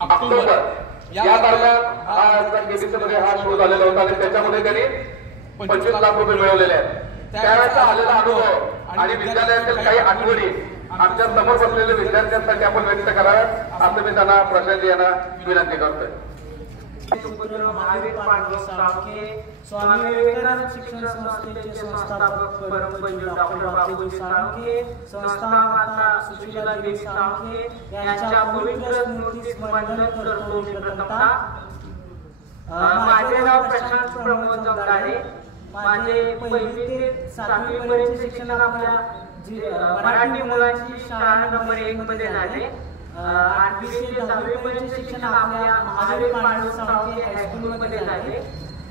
October या दरम्यान हा केबीसी मध्ये हा शो झालेला होता आणि त्याच्यामध्ये त्यांनी 25 लाख रुपये मिळवलेले आहेत. त्यावेळेचा आलेला अनुभव आणि विद्यालयातील काही आठवणी आमच्या समोर बसलेल्या विद्यार्थ्यांसाठी आपण व्यक्त कराव्यात असं मी त्यांना प्रशांत यांना विनंती करतोय. महावीर पांडुरंग साळुंखे, स्वामी विवेकानंद शिक्षण संस्थेचे संस्थापक परमपूज्य डॉक्टर बापूजी साळुंखे, संस्थामाता सुशीला देवी साळुंखे यांच्या पवित्र स्मृतीस वंदन करतो मी प्रथमतः. माझे नाव प्रशांत प्रमोद जगदाळे. माझे 1ली ते 7वी पर्यंत शिक्षण आपल्या मराठी मुलांची शाळा नंबर 1 मध्ये झाले. 8वी ते 10वी पर्यंत शिक्षण आपल्या महावीर पांडुरंग साळुंखे हायस्कूल मध्ये झाले.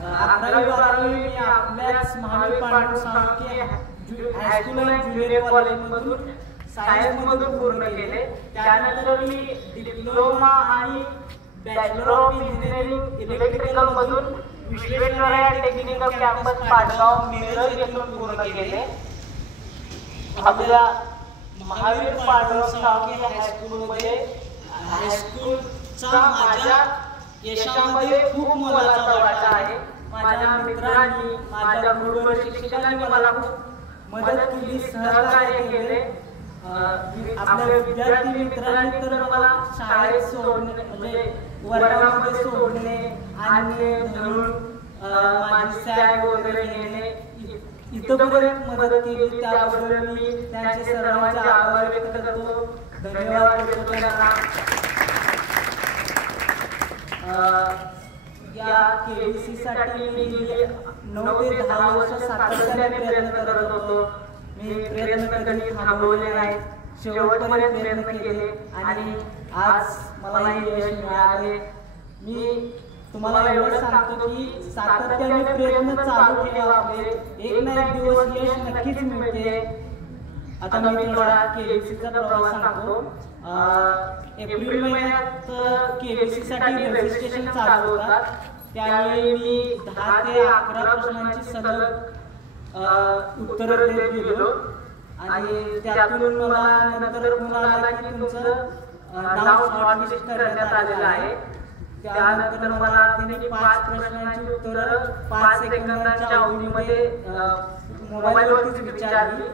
11वी 12वी मी आपल्याच महावीर पांडुरंग साळुंखे हायस्कूल आणि ज्युनियर कॉलेज मधून सायन्स मधून पूर्ण केले. त्यानंतर मी डिप्लोमा आणि बॅचलर ऑफ इंजिनिअरिंग इलेक्ट्रिकल मधून विश्वेश्वरय्या टेक्निकल कॅम्पस पाटगाव मिरज येथून पूर्ण केले. आपल्या महावीर पांडुरंग साळुंखे हायस्कूलमध्ये हायस्कूलचा माझ्या यशामध्ये खूप मोलाचा वाटा आहे. माझ्या मित्रांनी माझ्या गुरुवर शिक्षकांनी मला खूप मदत केली, सहकार्य केले. आपल्या विद्यार्थी मित्रांनी तर मला शाळेत सोडणे म्हणजे वर्गामध्ये सोडणे आणि धरून माझी सॅग वगैरे नेणे इथपर्यंत मदत केली. त्याबद्दल मी त्यांचे सर्वांचे आभार व्यक्त करतो. धन्यवाद करतो त्यांना. या केबीसी साठी मी गेली 9 ते 10 वर्ष सातत्याने प्रयत्न करत होतो. मी प्रयत्न कधी थांबवले नाही, शेवटपर्यंत प्रयत्न केले आणि आज मला हे यश मिळाले. मी तुम्हाला एवढं सांगतो की सातत्याने प्रयत्न चालू ठेवा, आपले एक ना एक दिवस यश नक्कीच मिळते. आता मी थोडा केबीसीचा प्रवास सांगतो. एप्रिल महिन्यात केबीसी साठी रजिस्ट्रेशन चालू होतात. त्यावेळी मी 10 ते 11 प्रश्नांची सलग उत्तर देत गेलो आणि त्यातून मला नंतर फोन आला की तुमचं नाव शॉर्टलिस्ट करण्यात आलेलं आहे. त्यानंतर मला त्यांनी 5 प्रश्नांची उत्तरं 5 सेकंदाच्या अवधीमध्ये मोबाईलवरतीच विचारली.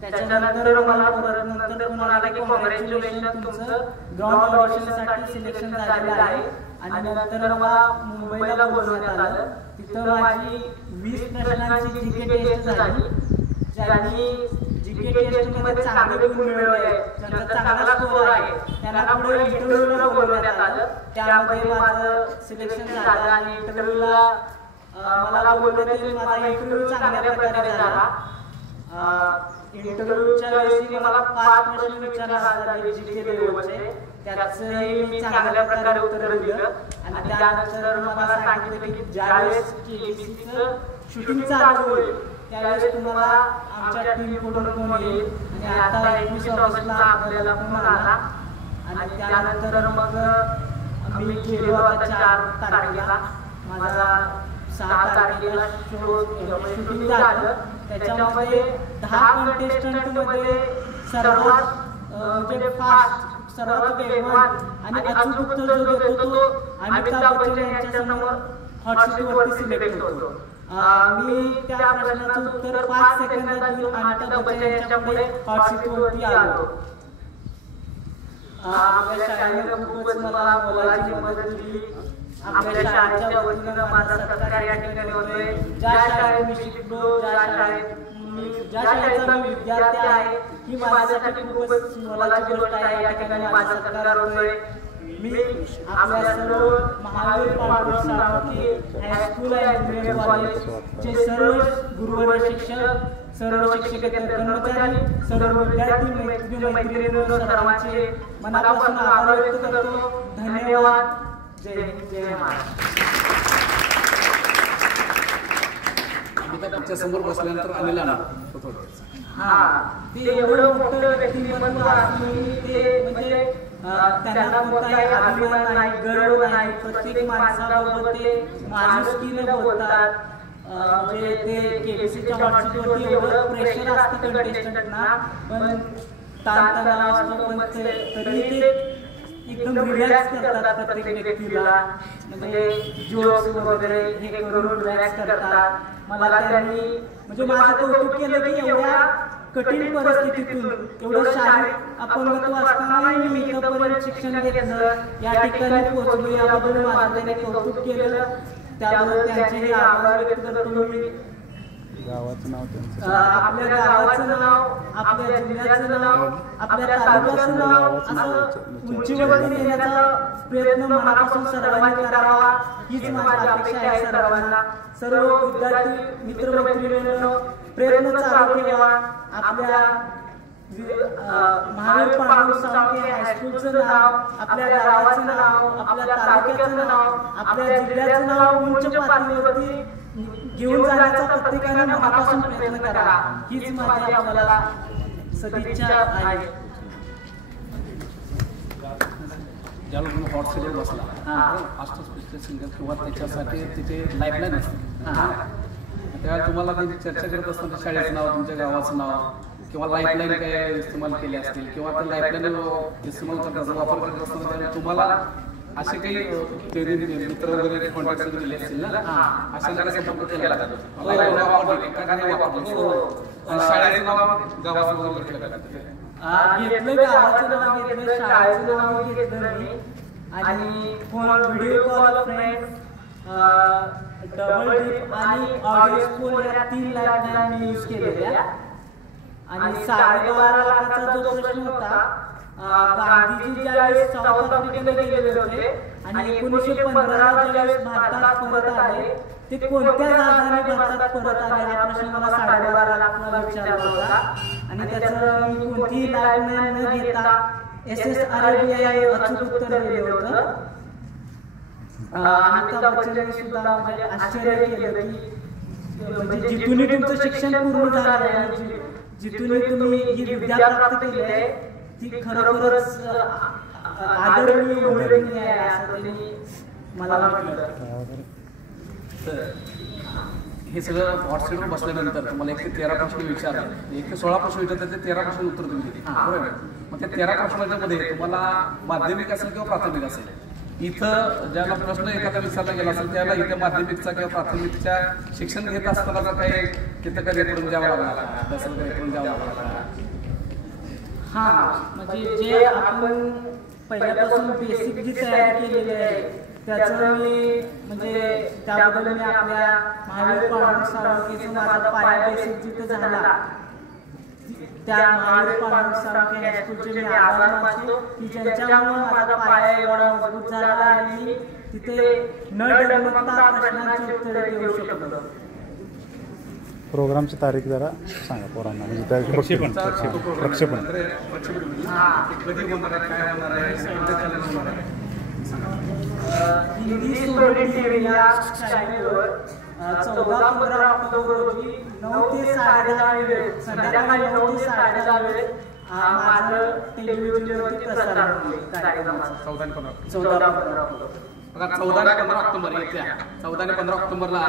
त्याच्यानंतर मला परत नंतर फोन आला की कॉंग्रॅच्युलेशन, तुमचं ग्राउंड ऑडिशनसाठी सिलेक्शन झालेलं आहे. आणि नंतर मला मुंबईला बोलवण्यात आलं. तिथं माझी 20 प्रश्नांची जीके टेस्ट झाली. ज्यांनी जीके टेस्ट मध्ये चांगले गुण मिळवले, ज्यांचा चांगला स्कोर आहे, त्यांना पुढे इंटरव्ह्यूला बोलवण्यात आलं. त्यामध्ये माझं सिलेक्शन झालं आणि इंटरव्ह्यूला मला बोलवण्यात येईल. माझा इंटरव्ह्यू चांगल्या प्रकारे झाला. इंटरव्ह्यूच्या वेळी मला 5 प्रश्न विचारण्यात आले जीके लेवलचे. त्याचंही मी चांगल्या प्रकारे उत्तर दिलं आणि त्यानंतर मला सांगितलं की ज्यावेळेस केबीसीचं शूटिंग चालू होईल त्यावेळेस तुम्हाला आमच्या टीमकडून फोन येईल. आणि आता 21 ऑगस्टला आपल्याला फोन आला आणि त्यानंतर मग मी गेलो आता 4 तारखेला. माझा 6 तारखेला शूटिंग झालं. त्याच्यामध्ये 10 कंटेस्टंट मध्ये सर्वात म्हणजे फास्ट, सर्वात वेगवान आणि अचूक उत्तर जो देतो तो अमिताभ बच्चन यांच्या समोर हॉट सीट वरती सिलेक्ट होतो. मी त्या प्रश्नाचं उत्तर 5 सेकंदात देऊन अमिताभ बच्चन यांच्या पुढे हॉट सीट वरती आलो. आपल्या शाळेने खूपच मला मोलाची मदत केली. आपल्या शाळेच्या वतीनं माझा सत्कार या ठिकाणी होतोय. ज्या शाळेत मी शिकलो, ज्या शाळेचा मी विद्यार्थी आहे, ही माझ्यासाठी खूपच मोलाची गोष्ट आहे. या ठिकाणी माझा सत्कार होतोय. मी आपल्या सर्व महावीर पांडुरंग साळुंखे हायस्कूल आणि ज्युनियर कॉलेजचे सर्व गुरुवर्य शिक्षक, सर्व शिक्षकेतर कर्मचारी, सर्व विद्यार्थी मैत्रिणींनो सर्वांचे मनापासून आभार व्यक्त करतो. धन्यवाद. जय हिंद, जय महाराष्ट्र. त्याच्या समोर बसल्यानंतर अनिलांना ते एवढं मोठं व्यक्तिमत्व असून ते म्हणजे त्यांना कोणताही अभिमान नाही, गर्व नाही. प्रत्येक माणसाबरोबर ते माणुसकीने बोलतात. म्हणजे ते केबीसीच्या हॉटसीटवरती एवढं प्रेशर असतं कंटेस्टंटना, पण ताणतणाव असतो, पण तरी ते एकदम रिलॅक्स करतात प्रत्येक व्यक्तीला, म्हणजे जोक्स वगैरे हे करून रिलॅक्स करतात. मला त्यांनी म्हणजे माझं कौतुक केलं की एवढ्या कठीण परिस्थितीतून एवढं शारीरिक अपंगत्व असतानाही मी इथंपर्यंत शिक्षण घेतलं, या ठिकाणी पोहोचलो, याबद्दल माझं त्यांनी कौतुक केलं. त्याबद्दल त्यांचे आभार व्यक्त करतो मी. गावाचं नाव त्यांचं, आपल्या गावाचं नाव, आपल्या जिल्ह्याचं नाव, आपल्या तालुक्याचं नाव असं उंचीवरती नेण्याचा प्रयत्न मनापासून सर्वांनी करावा, हीच माझी अपेक्षा आहे सर्वांना. सर्व विद्यार्थी मित्रमैत्रिणींनो प्रयत्न चालू ठेवा. आपल्या महावीर पांडुरंग साळुंखे हायस्कूलचं नाव, आपल्या गावाचं नाव, आपल्या तालुक्याचं नाव, आपल्या जिल्ह्याचं नाव उंच पातळीवरती घेऊन जाण्याचा प्रत्येकाने मनापासून प्रयत्न करा, हीच माझी आपल्याला सदिच्छा आहे. ज्यावेळेस तुम्ही हॉट सीटवर बसला फास्ट स्पीचचे सिंगर किंवा त्याच्यासाठी तिथे लाईफलाईन असते, त्यावेळेला तुम्हाला त्यांची चर्चा करत असताना शाळेचं नाव, तुमच्या गावाचं नाव किंवा लाईफलाईन काय इस्तेमाल केले असतील किंवा त्या लाईफलाईन इस्तेमाल करत असताना, वापर करत असताना तुम्हाला असे काही मित्र वगैरे कॉन्टॅक्ट दिले असतील ना, अशा जरा संपर्क केला शाळेचं नाव, गावाचं वगैरे घेतलं, गावाचं नाव घेतलं, शाळेचं नाव घेतलं मी, आणि phone, video call, friend, double dip आणि ऑडिओ स्कूल या 3 लाईफलाईन मी यूज केलेल्या. आणि 12.5 लाखाचा जो प्रश्न होता, गांधीजी ज्यावेळेस साऊथ आफ्रिकेला गेलेले होते आणि 1915ला ज्यावेळेस भारतात परत आले, ते कोणत्या जहाजाने भारतात परत आले हा प्रश्न मला 12.5 लाखाला विचारला होता. आणि त्याचं मी कोणतीही लाईफलाईन न घेता SS अरेबिया हे अचूक उत्तर दिलं होतं. अमिताभ बच्चनने सुद्धा म्हणजे आश्चर्य केलं की म्हणजे जिथून तुमचं शिक्षण पूर्ण झालं आहे, जिथून तुम्ही ही विद्या प्राप्त केली आहे, ती खरोखरच आदरणीय उल्लेखनीय आहे असं त्यांनी मला म्हटलं. तर हे सगळं व्हॉट्सअपवर बसल्यानंतर तुम्हाला 1 ते 13 प्रश्न विचारले, 1 ते 16 प्रश्न विचारले, ते 13 प्रश्न उत्तर तुम्ही दिली, बरोबर. मग त्या 13 प्रश्नाच्या मध्ये तुम्हाला माध्यमिक असेल किंवा प्राथमिक असेल, इथं ज्याला प्रश्न एखादा विचारला गेला असेल त्याला इथं माध्यमिकचा किंवा प्राथमिकच्या शिक्षण घेत असताना काही तिथं काही रेफरन्स द्यावा लागला, तसं रेफरन्स द्यावा लागला. हा, म्हणजे जे आपण पहिल्यापासून बेसिक जी तयारी केलेली आहे त्याचं मी म्हणजे त्याबद्दल मी आपल्या महावीर पांडुरंग साळुंखेचा माझा पाया बेसिक जिथं झाला, त्या महावीर पांडुरंग साळुंखे हायस्कूलचे मी आभार मानतो की ज्यांच्यामुळे माझा पाया एवढा मजबूत झाला आणि मी तिथे न डगमगता प्रश्नांची उत्तरे देऊ शकलो. प्रोग्रामची तारीख जरा सांगा पोरांना, म्हणजे त्या प्रक्षेपण हिंदी स्टोरी टीव्ही या चॅनेलवर 14-15 ऑक्टोबर रोजी 9 ते 10:30 वेळेत, संध्याकाळी 9 ते 10:30 वेळेत माझं टेलिव्हिजनवरती प्रसारण होईल कार्यक्रमाचं. 14-15 ऑक्टोबर 14 आणि 15 ऑक्टोबर येत्या 14 आणि 15 ऑक्टोबरला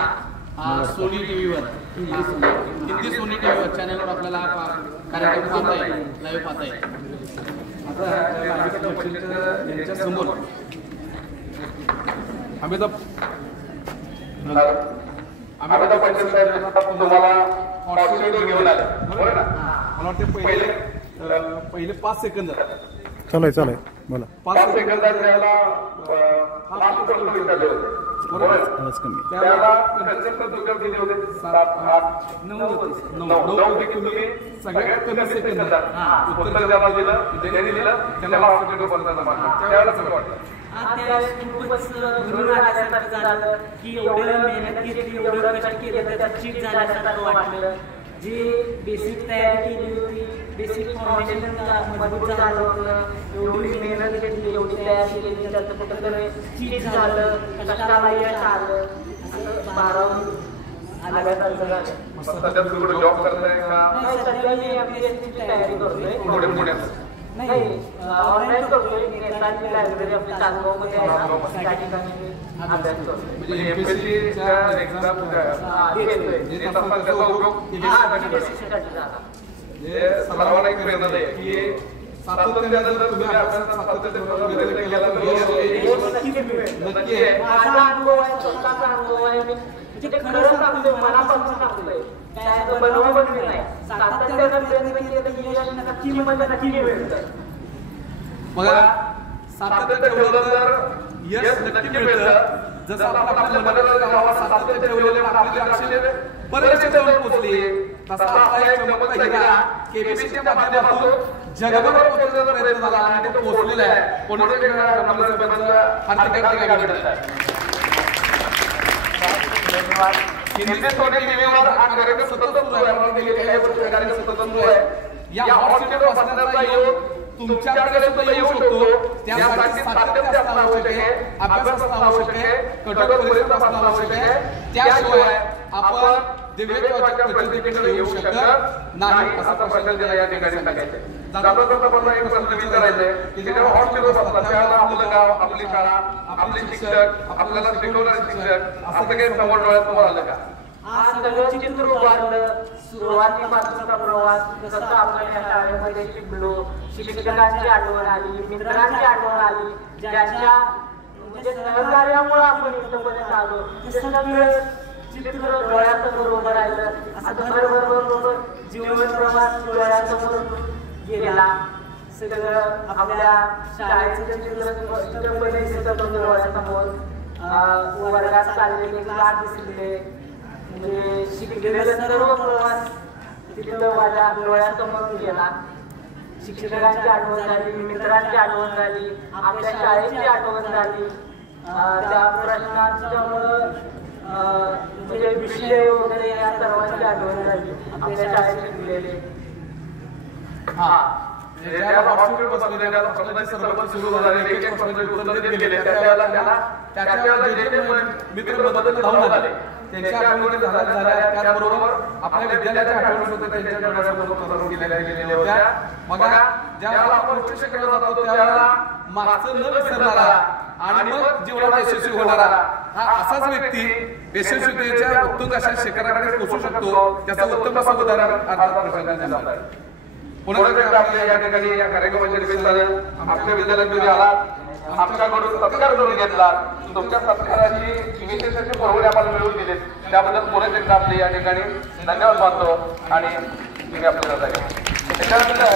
सोनी टीव्हीवर, हिंदी सोनी टीव्हीवर चॅनलवर आपल्याला कार्यक्रम पाहता येईल, लाईव्ह पाहता येईल. आता यांच्या समोर अमिताभ बच्चन साहेब तुम्हाला ऑर्चिड घेऊन आले, बरोबर ना. मला वाटते पहिले 5 सेकंद चालेल बोला. 5 सेकंदात त्याला 5 प्रश्न विचारले होते, बरोबर. त्याला कन्सेप्ट उत्तर दिले होते 7, 8, 9 तुम्ही सगळ्यात कमी सेकंदात उत्तर द्यायला दिलं, ज्यांनी दिलं त्याला ऑर्चिड बोलताना मानलं. त्यावेळेला कसं वाटलं? त्यावेळेस खूपच भरून आल्यासारखं झालं की एवढं मेहनत घेतली, एवढं कष्ट केलं, त्याचं चीट झाल्यासारखं वाटलं. जी बेसिक तयारी केली होती, बेसिक फाउंडेशन मजबूत झालं होतं, एवढी मेहनत घेतली, एवढी तयारी केली, त्याचं कुठंतरी चीट झालं, कष्टाला यश आलं, असं भारावून आल्यासारखं झालं. सध्या तुम्ही जॉब करताय का? नाही, सध्या मी MPSC ची तयारी करतोय. पुण्यात नाही, ऑनलाईन करतोय. नेताजी लायब्ररी आपली तासगावमध्ये आहे ना, त्या ठिकाणी अभ्यास करतोय. म्हणजे एमपीएससीच्या एक्झाम देतोय, देत असताना त्याचा उपयोग MPSC साठी झाला. सर्वांना एक प्रेरणा आहे की सातत्याने जर तुम्ही अभ्यासात सातत्याने प्रयत्न केला तर यश नक्की आहे. माझा अनुभव आहे, स्वतःचा अनुभव आहे. मी म्हणजे खरं सांगतोय, मनापासून सांगतोय, काय असं बनवून नाही. सातत्याने प्रयत्न केले तर यश नक्की म्हणजे नक्की मिळतं. बघा सातत्य ठेवलं तर यश नक्की मिळतं. जसं आपण आपल्या मनाला गावाला सातत्य ठेवलेले आपली लक्ष्य बरेचसे जवळ पोहोचली, तसा आपला एक चमकता हिरा केबीसीच्या माध्यमातून जगभर पोहोचण्याचा प्रयत्न झाला आणि तो पोहोचलेला आहे. कोणाच्या हार्दिक अभिनंदन. हिंदी सोने टीव्हीवर हा कार्यक्रम सतत सुरू आहे. आपण गेले काही वर्ष कार्यक्रम सतत सुरू आहे. या हॉट सीटवर बसण्याचा योग तुमच्याकडे सुद्धा येऊ शकतो. त्यासाठी सातत्य असणं आवश्यक आहे, अभ्यास असणं आवश्यक आहे, कठोर परिश्रम असणं आवश्यक आहे. त्याशिवाय आपण दिव्यत्वाच्या प्रतिष्ठेकडे येऊ शकत नाही असा प्रश्न दिला या ठिकाणी सांगायचं. जाता जाता मला एक प्रश्न विचारायचा की जेव्हा हॉट सीटवर बसला त्यावेळेला आपलं गाव, आपली शाळा, आपले शिक्षक, आपल्याला शिकवणारे शिक्षक असं काही समोर डोळ्यात तुम्हाला आलं का? आज सगळं चित्र उभारलं. सुरुवातीपासूनचा प्रवास जसं आपण या शाळेमध्ये शिकलो, शिक्षकांची आठवण आली, मित्रांची आठवण आली, ज्यांच्या म्हणजे सहकार्यामुळे आपण इथपर्यंत आलो, ते सगळं चित्र डोळ्यासमोर उभं राहिलं. असं बरोबर जीवन प्रवास डोळ्यासमोर गेला. सगळं आपल्या शाळेचं चित्र स्पष्टपणे दिसत डोळ्यासमोर. वर्गात चाललेले क्लास दिसले, म्हणजे शिकलेला सर्व प्रवास तिथं माझ्या डोळ्यासमोर गेला. शिक्षकांची आठवण झाली, मित्रांची आठवण झाली, आपल्या शाळेची आठवण झाली. त्या प्रश्नांच्यामुळं म्हणजे विषय वगैरे या सर्वांची आठवण झाली आपल्या शाळेत शिकलेले. ज्याला हॉस्पिटल बसलेल्या प्रश्नांची सरबत सुरू झाली, एक एक प्रश्नाचे उत्तर देत गेले. त्यावेळेला त्याला जे जे मित्र बदल धावून आले त्यांच्या आठवणी झाल्या. त्याचबरोबर आपल्या विद्यालयाच्या आठवणी सुद्धा त्यांच्या डोळ्यासमोर गेलेल्या होत्या. मग ज्यावेळेला आपण उच्च शिक्षणाला जातो त्यावेळेला मागचं न विसरणारा आणि मग जीवनात यशस्वी होणारा हा असाच व्यक्ती यशस्वीतेच्या उत्तुंग अशा शिखराकडे पोहोचू शकतो. त्याचं उत्तम असं उदाहरण अर्थात प्रसंगाने झालं. पुन्हा एकदा आपल्या या ठिकाणी या कार्यक्रमाच्या निमित्तानं आपल्या विद्यालयात तुम्ही आलात, आमच्याकडून सत्कार करून घेतला. तुमच्या सत्काराची विशेष अशी परवडी आम्हाला मिळवून दिली, त्याबद्दल पुन्हा एकदा आपले या ठिकाणी धन्यवाद मानतो आणि तुम्ही आपल्या जाता. त्याच्यानंतर